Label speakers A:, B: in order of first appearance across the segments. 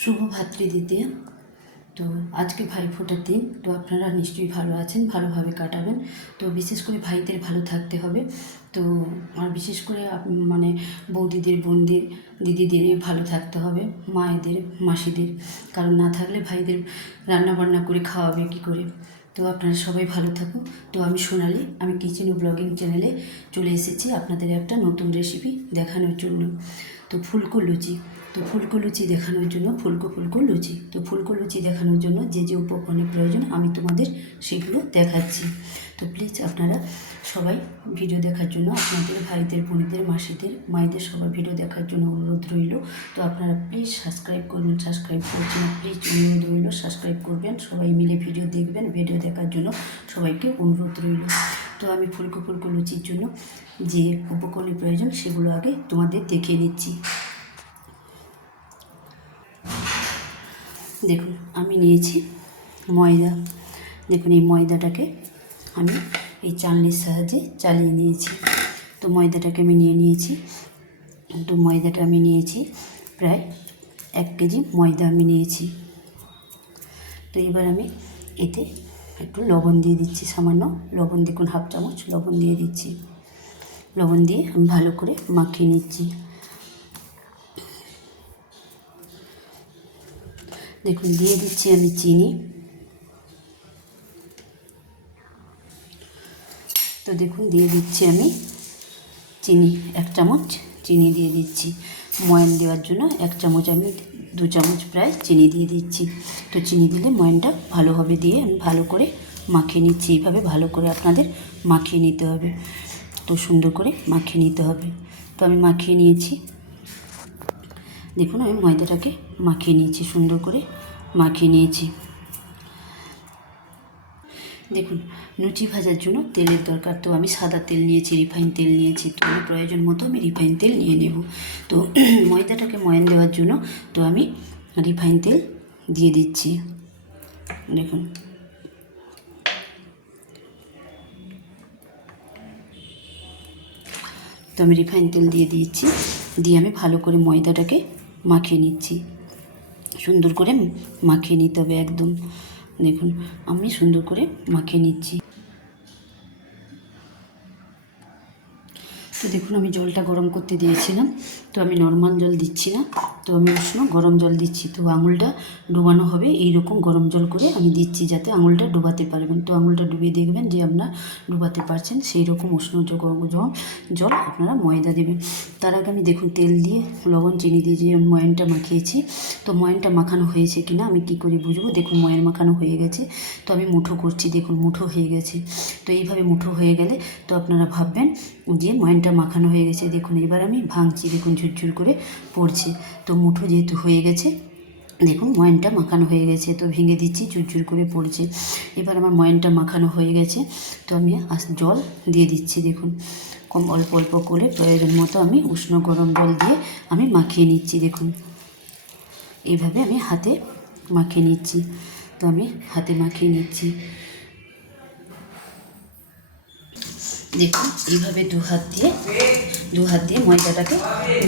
A: শুভ ভাতৃদিতে তো আজকে ভাই ফোটার দিন, তো আপনারা নিশ্চয়ই ভালো আছেন, ভালোভাবে কাটাবেন। তো বিশেষ করে ভাইদের ভালো থাকতে হবে। তো আর বিশেষ করে মানে বৌদিদের, বোনদের, দিদিদের ভালো থাকতে হবে, মায়েদের, মাসিদের। কারণ না থাকলে ভাইদের রান্না বান্না করে খাওয়াবে কী করে? তো আপনারা সবাই ভালো থাকুন। তো আমি সোনালি, আমি কিচেন ও ব্লগিং চ্যানেলে চলে এসেছি আপনাদের একটা নতুন রেসিপি দেখানোর জন্য। তো ফুলকো লুচি, তো ফুলকো লুচি দেখানোর জন্য, ফুলকো ফুলকো লুচি। তো ফুলকো লুচি দেখানোর জন্য যে যে উপকরণের প্রয়োজন, আমি তোমাদের সেগুলো দেখাচ্ছি। তো প্লিজ আপনারা সবাই ভিডিও দেখার জন্য আপনাদের ভাইদের, বোনদের, মাসিদের, মায়েদের সবার ভিডিও দেখার জন্য অনুরোধ রইল। তো আপনারা প্লিজ সাবস্ক্রাইব করবেন সাবস্ক্রাইব করছেন প্লিজ অনুরোধ রইল সাবস্ক্রাইব করবেন। সবাই মিলে ভিডিও দেখবেন ভিডিও দেখার জন্য সবাইকে অনুরোধ রইল। তো আমি ফুলকো ফুলকো লুচির জন্য যে উপকরণের প্রয়োজন সেগুলো আগে তোমাদের দেখিয়ে নিচ্ছি। দেখুন, আমি নিয়েছি ময়দা। দেখুন, এই ময়দাটাকে আমি এই চালনির সাহায্যে চালিয়ে নিয়েছি। তো ময়দাটাকে আমি নিয়ে নিয়েছি। তো ময়দাটা আমি নিয়েছি প্রায় এক কেজি ময়দা আমি নিয়েছি। তো এবার আমি এতে একটু লবণ দিয়ে দিচ্ছি, সামান্য লবণ দেখুন, হাফ চামচ লবণ দিয়ে দিচ্ছি। লবণ দিয়ে আমি ভালো করে মাখিয়ে নিচ্ছি। দেখুন, দিয়ে দিচ্ছি আমি চিনি। তো দেখুন, দিয়ে দিচ্ছি আমি চিনি, এক চামচ চিনি দিয়ে দিচ্ছি। ময়ান দেওয়ার জন্য এক চামচ আমি, দু চামচ প্রায় চিনি দিয়ে দিচ্ছি। তো চিনি দিলে ময়ানটা ভালোভাবে দিয়ে আমি ভালো করে মাখিয়ে নিচ্ছি। এইভাবে ভালো করে আপনাদের মাখিয়ে নিতে হবে। তো সুন্দর করে মাখিয়ে নিতে হবে। তো আমি মাখিয়ে নিয়েছি। দেখুন, আমি ময়দাটাকে মাখিয়ে নিয়েছি, সুন্দর করে মাখিয়ে নিয়েছি। দেখুন লুচি ভাজার জন্য তেলের দরকার। তো আমি সাদা তেল নিয়েছি রিফাইন তেল নিয়েছি। তো প্রয়োজন মতো আমি রিফাইন তেল নিয়ে নেব। তো ময়দাটাকে ময়ান দেওয়ার জন্য তো আমি রিফাইন তেল দিয়ে দিচ্ছি। দেখুন। তো আমি রিফাইন তেল দিয়ে দিয়েছি। দিয়ে আমি ভালো করে ময়দাটাকে মাখিয়ে নিচ্ছি। সুন্দর করে মাখিয়ে নিতে হবে একদম। দেখুন, আমি সুন্দর করে মাখিয়ে নিচ্ছি। তো দেখুন, আমি জলটা গরম করতে দিয়েছিলাম। তো আমি নর্মাল জল দিচ্ছি না। তো আমি উষ্ণ গরম জল দিচ্ছি, তো আঙুলটা ডুবানো হবে। এই রকম গরম জল করে আমি দিচ্ছি যাতে আঙুলটা ডুবাতে পারবেন। তো আঙুলটা ডুবিয়ে দেখবেন যে আপনার ডুবাতে পারছেন। সেই রকম উষ্ণ জল আপনারা ময়দা দেবেন। তার আগে আমি দেখুন তেল দিয়ে, লবণ, চিনি দিয়ে যে ময়নটা মাখিয়েছি, তো ময়নটা মাখানো হয়েছে কিনা আমি কি করে বুঝব? দেখুন ময়ন মাখানো হয়ে গেছে। তো আমি মুঠো করছি, দেখুন মুঠো হয়ে গেছে। তো এইভাবে মুঠো হয়ে গেলে তো আপনারা ভাববেন যে ময়নটা মাখানো হয়ে গেছে। দেখুন এবার আমি ভাঙছি, দেখুন ঝুরঝুর করে পড়ছে। তো মুঠো যেহেতু হয়ে গেছে, দেখুন ময়ানটা মাখানো হয়ে গেছে, তো ভেঙে দিচ্ছি, চুরচুর করে পড়ছে। এবার আমার ময়ানটা মাখানো হয়ে গেছে, তো আমি জল দিয়ে দিচ্ছি, দেখুন। কম অল্প অল্প করে প্রয়োজন মতো আমি উষ্ণ গরম জল দিয়ে আমি মাখিয়ে নিচ্ছি, দেখুন। এইভাবে আমি হাতে মাখিয়ে নিচ্ছি, তো আমি হাতে মাখিয়ে নিচ্ছি। দেখুন, এইভাবে দু হাত দিয়ে দু হাত দিয়ে ময়দাটাকে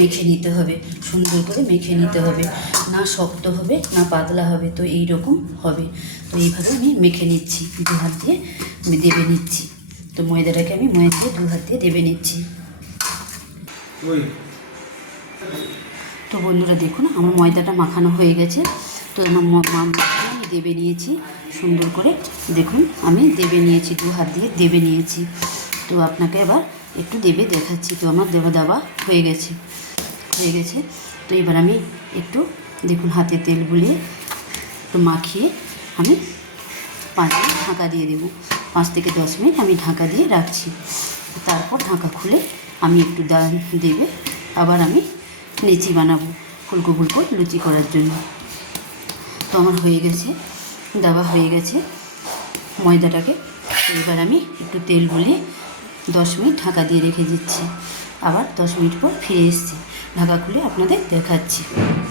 A: মেখে নিতে হবে সুন্দর করে মেখে নিতে হবে। না শক্ত হবে না পাতলা হবে তো এই রকম হবে। তো এইভাবে আমি মেখে নিচ্ছি দু হাত দিয়ে আমি দেবে নিচ্ছি। তো ময়দাটাকে আমি ময়দা দিয়ে দু হাত দিয়ে দেবে নিচ্ছি। তো বন্ধুরা দেখুন আমার ময়দাটা মাখানো হয়ে গেছে। তো আমার মাখানো আমি দেবে নিয়েছি সুন্দর করে। দেখুন আমি দেবে নিয়েছি দু হাত দিয়ে দেবে নিয়েছি। তো আপনাকে এবার একটু দেবে, দেখাচ্ছি তো আমার দেওয়া দেওয়া হয়ে গেছে হয়ে গেছে। তো এবার আমি একটু দেখুন হাতে তেল বুলিয়ে একটু মাখিয়ে আমি পাঁচ মিনিট ঢাকা দিয়ে দেবো। পাঁচ থেকে দশ মিনিট আমি ঢাকা দিয়ে রাখছি। তারপর ঢাকা খুলে আমি একটু দা দেবে, আবার আমি লিচি বানাবো ফুলকো ফুলকো লুচি করার জন্য। তো আমার হয়ে গেছে, দেওয়া হয়ে গেছে ময়দাটাকে। এবার আমি একটু তেল গুলিয়ে দশ মিনিট ঢাকা দিয়ে রেখে দিচ্ছি। আবার দশ মিনিট পর ফিরে এসেছি। ঢাকা খুলে আপনাদের দেখাচ্ছি।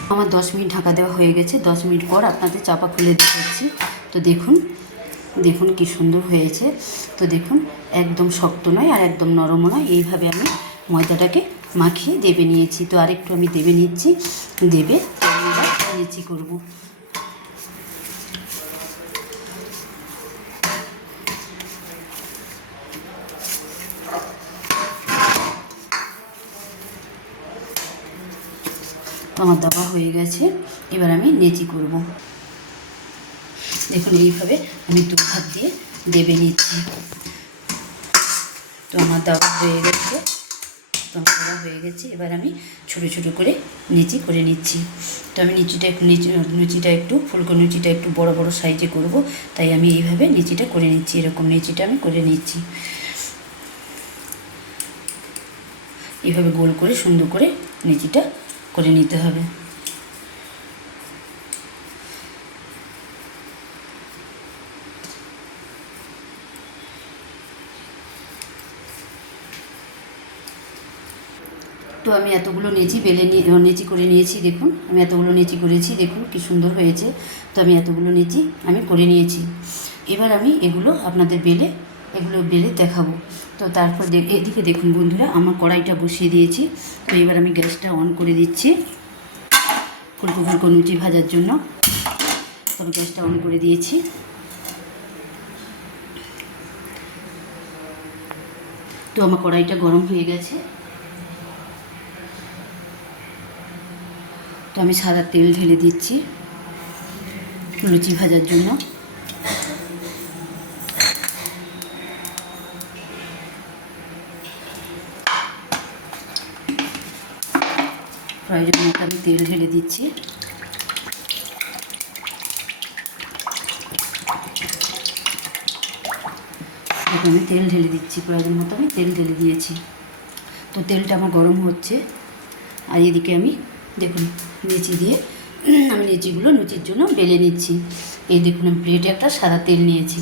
A: আমার দশ মিনিট ঢাকা দেওয়া হয়ে গেছে। দশ মিনিট পর আপনাদের চাপা খুলে দেখাচ্ছি। তো দেখুন দেখুন কি সুন্দর হয়েছে। তো দেখুন, একদম শক্ত নয় আর একদম নরমও নয়। এইভাবে আমি ময়দাটাকে মাখিয়ে দেবে নিয়েছি। তো আরেকটু আমি দেবে নিচ্ছি। দেবে নেচি করব। আমার দাবা হয়ে গেছে। এবার আমি নেচি করব। দেখুন, এইভাবে আমি দু হাত দিয়ে দেবে নিচ্ছি। তো আমার দাবা হয়ে গেছে। তো আমার দাবা হয়ে গেছে। এবার আমি ছোটো ছোটো করে নিচি করে নিচ্ছি। তো আমি নিচিটা একটু নিচি লুচিটা একটু, ফুলকো লুচিটা একটু বড় বড় সাইজে করব। তাই আমি এইভাবে নিচিটা করে নিচ্ছি। এরকম নিচিটা আমি করে নিচ্ছি। এইভাবে গোল করে সুন্দর করে নিচিটা করে নিতে হবে। তো আমি এতগুলো নেচি বেলে নিয়ে নেচি করে নিয়েছি, দেখুন। আমি এতগুলো নেচি করেছি, দেখুন কি সুন্দর হয়েছে। তো আমি এতগুলো নেচি আমি করে নিয়েছি। এবার আমি এগুলো আপনাদের বেলে এগুলো বেলে দেখাবো। তো তারপর এদিকে দেখুন বন্ধুরা, আমার কড়াইটা বসিয়ে দিয়েছি। তো এবার আমি গ্যাসটা অন করে দিচ্ছি ফুলকো ফুলকো লুচি ভাজার জন্য। তো গ্যাসটা অন করে দিয়েছি। তো আমার কড়াইটা গরম হয়ে গেছে। তো আমি সাদা তেল ঢেলে দিচ্ছি লুচি ভাজার জন্য। প্রয়োজন মতো আমি তেল ঢেলে দিচ্ছি। আমি তেল ঢেলে দিচ্ছি, প্রয়োজন মতো আমি তেল ঢেলে দিয়েছি। তো তেলটা আমার গরম হচ্ছে। আর এদিকে আমি, দেখুন লিচি দিয়ে আমি লিচিগুলো লুচির জন্য বেলে নিচ্ছি। এই দেখুন, আমি প্লেটে একটা সাদা তেল নিয়েছি।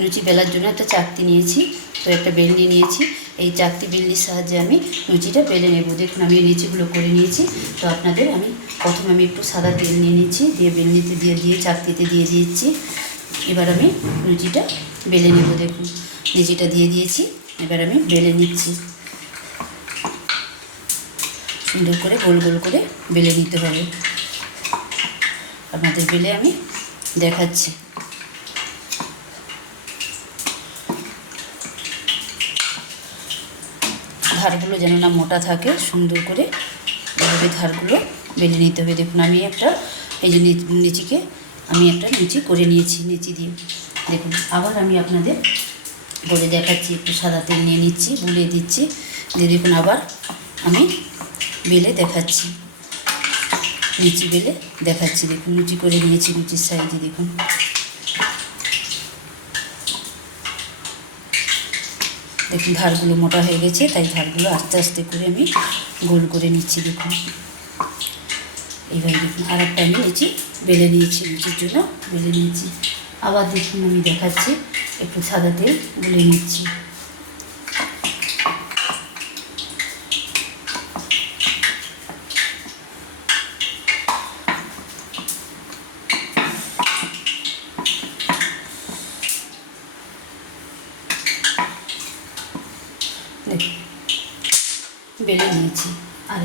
A: লুচি বেলার জন্য একটা চাকতি নিয়েছি, তো একটা বেলনি নিয়েছি। এই চাকতি বেলনির সাহায্যে আমি লুচিটা বেলে নেব। দেখুন, আমি লিচিগুলো করে নিয়েছি। তো আপনাদের আমি প্রথমে আমি একটু সাদা তেল নিয়ে নিচ্ছি, দিয়ে বেলনিতে দিয়ে দিয়ে চাকতিতে দিয়ে দিয়েছি। এবার আমি লুচিটা বেলে নেব, দেখুন। লিচিটা দিয়ে দিয়েছি, এবার আমি বেলে নিচ্ছি। সুন্দর করে গোল গোল করে বেলে নিতে হবে। আপনাদের বেলে আমি দেখাচ্ছি। ধারগুলো যেন না মোটা থাকে, সুন্দর করে এভাবে ধারগুলো বেলে নিতে হবে। দেখুন, আমি একটা এই যে নিচিকে আমি একটা নিচি করে নিয়েছি, নিচি দিয়ে। দেখুন, আবার আমি আপনাদের বলে দেখাচ্ছি, একটু সাদা তেল নিয়ে নিচ্ছি, বুলিয়ে দিচ্ছি, দিয়ে দেখুন, আবার আমি বেলে দেখাচ্ছি। লুচি বেলে দেখাচ্ছি, দেখুন লুচি করে নিয়েছি লুচির সাইজে দেখুন। দেখুন, ধারগুলো মোটা হয়ে গেছে, তাই ধারগুলো আস্তে আস্তে করে আমি গোল করে নিচ্ছি, দেখুন। এইভাবে দেখুন আর একটা আমি নিয়েছি বেলে নিয়েছি লুচির জন্য বেলে নিয়েছি। আবার দেখুন, আমি দেখাচ্ছি, একটু সাদা তেল গুলে নিচ্ছি দেখুন বেলে নিয়েছি। আর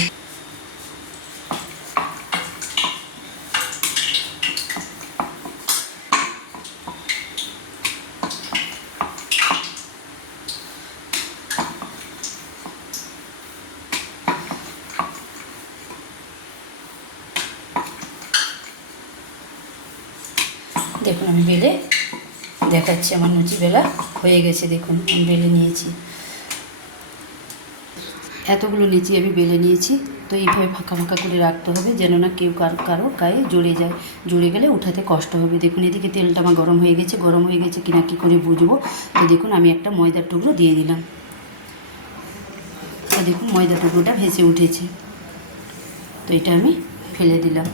A: দেখুন, আমি বেলে দেখাচ্ছি, আমার লুচি বেলা হয়ে গেছে, দেখুন, আমি বেলে নিয়েছি। এতগুলো লিচি আমি বেলে নিয়েছি, তো এইভাবে ফাঁকা ফাঁকা করে রাখতে হবে যেন না কেউ কারও কারও গায়ে জড়ে যায় জড়ে গেলে উঠাতে কষ্ট হবে। দেখুন, এদিকে তেলটা আমার গরম হয়ে গেছে, গরম হয়ে গেছে কিনা কী করে বুঝব? তো দেখুন, আমি একটা ময়দার টুকরো দিয়ে দিলাম। তো দেখুন ময়দা টুকরোটা ভেসে উঠেছে। তো এটা আমি ফেলে দিলাম।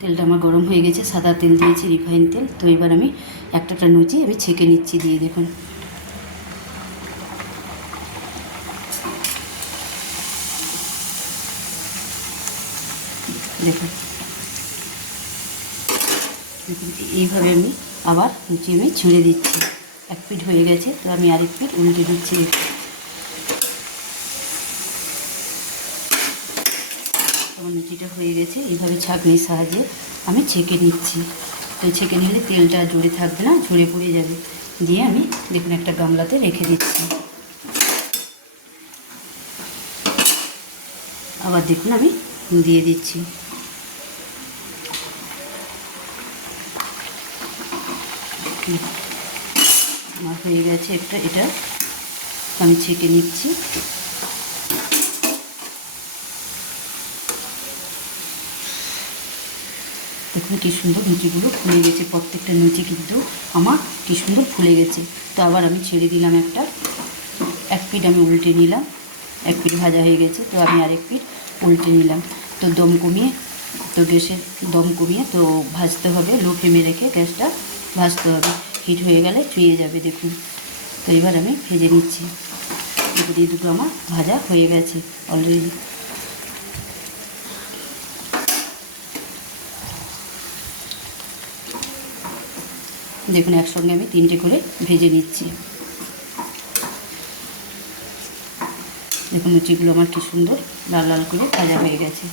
A: তেলটা আমার গরম হয়ে গেছে, সাদা তেল দিয়েছি, রিফাইন তেল। তো এবার আমি একটা একটা লুচি আমি ছেঁকে নিচ্ছি, দিয়ে দেখুন। দেখুন। এইভাবে আমি আবার লুচি আমি ছেড়ে দিচ্ছি। এক পিঠ হয়ে গেছে, তো আমি আরেক পিঠ উল্টে দিচ্ছি। আমার লুচিটা হয়ে গেছে, এইভাবে ছাঁকনির সাহায্যে আমি ছেঁকে নিচ্ছি। তো ছেঁকে নিলে তেলটা জড়ে থাকবে না, ঝরে পড়ে যাবে। দিয়ে আমি দেখুন একটা গামলাতে রেখে দিচ্ছি। আবার দেখুন আমি দিয়ে দিচ্ছি। আমার হয়ে গেছে একটা, এটা। আমি ছেঁকে নিচ্ছি। দেখুন কি সুন্দর লুচিগুলো ফুলে গেছে, প্রত্যেকটা লুচি কিন্তু আমার কি সুন্দর ফুলে গেছে। তো আবার আমি ছেড়ে দিলাম একটা। এক পিঠ আমি উল্টে নিলাম। এক পিঠ ভাজা হয়ে গেছে, তো আমি আরেক পিঠ উল্টে নিলাম। তো দম কমিয়ে, তো গ্যাসের দম কমিয়ে তো ভাজতে হবে, লো ফ্লেমে রেখে গ্যাসটা ভাজতে হবে। হিট হয়ে গেলে চুয়ে যাবে, দেখুন। তো এবার আমি ভেজে নিচ্ছি। এবার দুটো আমার ভাজা হয়ে গেছে অলরেডি দেখুন, একসঙ্গে আমি তিনটে করে ভেজে নিচ্ছি। দেখুন, লুচিগুলো আমার কি সুন্দর লাল লাল করে ভাজা হয়ে গেছে।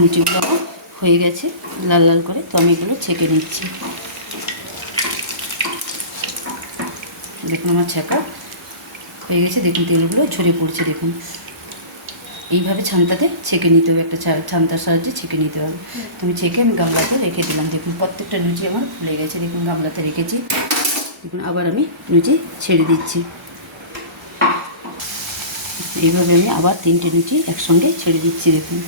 A: লুচিগুলো হয়ে গেছে, লাল লাল করে, তো আমি এগুলো ছেঁকে নিচ্ছি। দেখুন আমার ছাঁকা হয়ে গেছে, দেখুন তেলগুলো ঝরে পড়ছে, দেখুন। এইভাবে ছানটাতে ছেঁকে নিতে হবে, একটা ছা- ছানটার সাহায্যে ছেঁকে নিতে হবে। তুমি ছেঁকে আমি গামলাতে রেখে দিলাম, দেখুন প্রত্যেকটা লুচি আমার ফুলে গেছে, দেখুন গামলাতে রেখেছি। দেখুন, আবার আমি লুচি ছেড়ে দিচ্ছি। এইভাবে আমি আবার তিনটে লুচি একসঙ্গে ছেড়ে দিচ্ছি, দেখুন।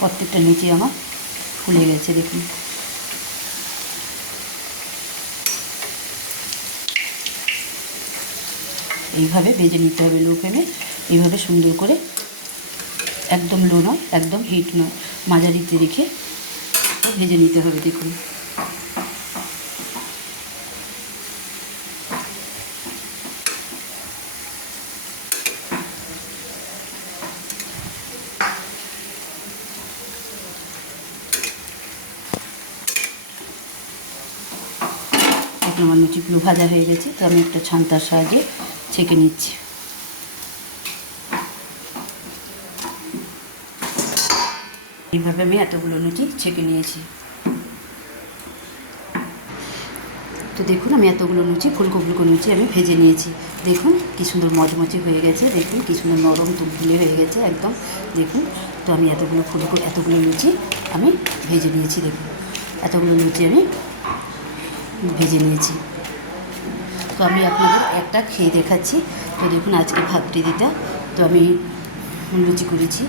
A: প্রত্যেকটা নিচে আমার ফুলে গেছে, দেখুন। এইভাবে ভেজে নিতে হবে লো ফ্লেমে এইভাবে সুন্দর করে একদম লো নয়, একদম হিট নয়, মাঝারিতে রেখে ভেজে নিতে হবে, দেখুন। এখন আমার লুচিগুলো ভাজা হয়ে গেছে, তো আমি একটা ছান্তার সাহায্যে ছেঁকে নিচ্ছি। এইভাবে আমি এতগুলো লুচি ছেঁকে নিয়েছি। তো দেখুন, আমি এতগুলো লুচি ফুলকো ফুলকো লুচি আমি ভেজে নিয়েছি। দেখুন, কি সুন্দর মচমচে হয়ে গেছে, দেখুন, কি সুন্দর নরম তুলতুলে হয়ে গেছে একদম। দেখুন, তো আমি এতগুলো ফুলকো এতগুলো লুচি আমি ভেজে নিয়েছি, দেখুন। এতগুলো লুচি আমি ভেজে নিয়েছি। তো আমি আপনাদের একটা খেয়ে দেখাচ্ছি। তো দেখুন আজকে ভাতৃদিটা তো আমি লুচি করেছি,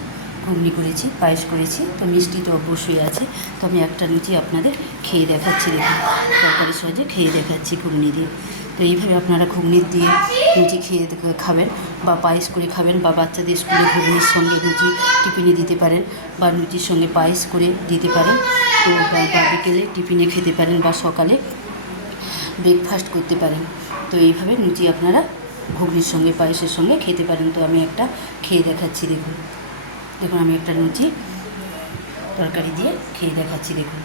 A: ঘুগনি করেছি, পায়েস করেছি, তো মিষ্টি তো অবশ্যই আছে। তো আমি একটা লুচি আপনাদের খেয়ে দেখাচ্ছি দেখুন। তরকারি সহজে খেয়ে দেখাচ্ছি ঘুগনি দিয়ে। তো এইভাবে আপনারা ঘুগনি দিয়ে লুচি খেয়ে খাবেন বা পায়েস করে খাবেন বা বাচ্চাদের স্কুলে ঘুগনির সঙ্গে লুচি টিফিনে দিতে পারেন বা লুচির সঙ্গে পায়েস করে দিতে পারেন। তো বা বিকেলে টিফিনে খেতে পারেন বা সকালে ব্রেকফাস্ট করতে পারেন। তো এইভাবে লুচি আপনারা ঘুগনির সঙ্গে, পায়েসের সঙ্গে খেতে পারেন। তো আমি একটা খেয়ে দেখাচ্ছি, দেখুন। দেখুন, আমি একটা লুচি তরকারি দিয়ে খেয়ে দেখাচ্ছি, দেখুন।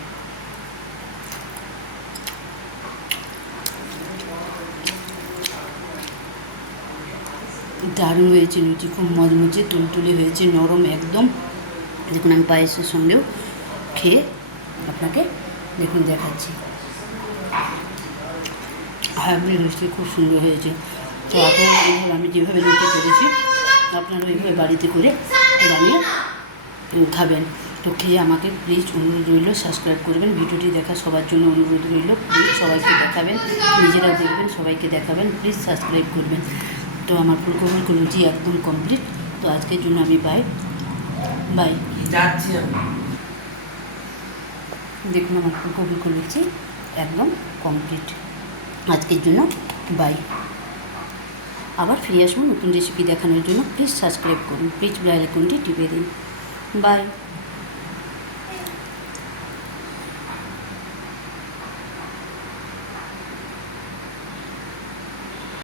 A: দারুণ হয়েছে লুচি, খুব মজমুচে তুলতুলে হয়েছে, নরম একদম। দেখুন, আমি পায়েসের সঙ্গেও খেয়ে আপনাকে, দেখুন, দেখাচ্ছি। হাইব্রিড লুচি খুব সুন্দর হয়েছে। তো আপনারা এইভাবে আমি যেভাবে লুচি করেছি আপনারা এইভাবে বাড়িতে করে বানিয়ে খাবেন। তো খেয়ে আমাকে প্লিজ অনুরোধ রইল সাবস্ক্রাইব করবেন। ভিডিওটি দেখা সবার জন্য অনুরোধ রইল। প্লিজ সবাইকে দেখাবেন নিজেরা দেখবেন সবাইকে দেখাবেন প্লিজ সাবস্ক্রাইব করবেন। তো আমার ফুলকো ফুলকো লুচি একদম কমপ্লিট তো আজকের জন্য আমি বাই বাই
B: যাচ্ছি
A: দেখুন আমার ফুলকো ফুলকো লুচি একদম কমপ্লিট আজকের জন্য বাই আবার ফিরে আসব নতুন রেসিপি দেখানোর জন্য প্লিজ সাবস্ক্রাইব করুন প্লিজ বেল আইকনটি টিপে দিন। বাই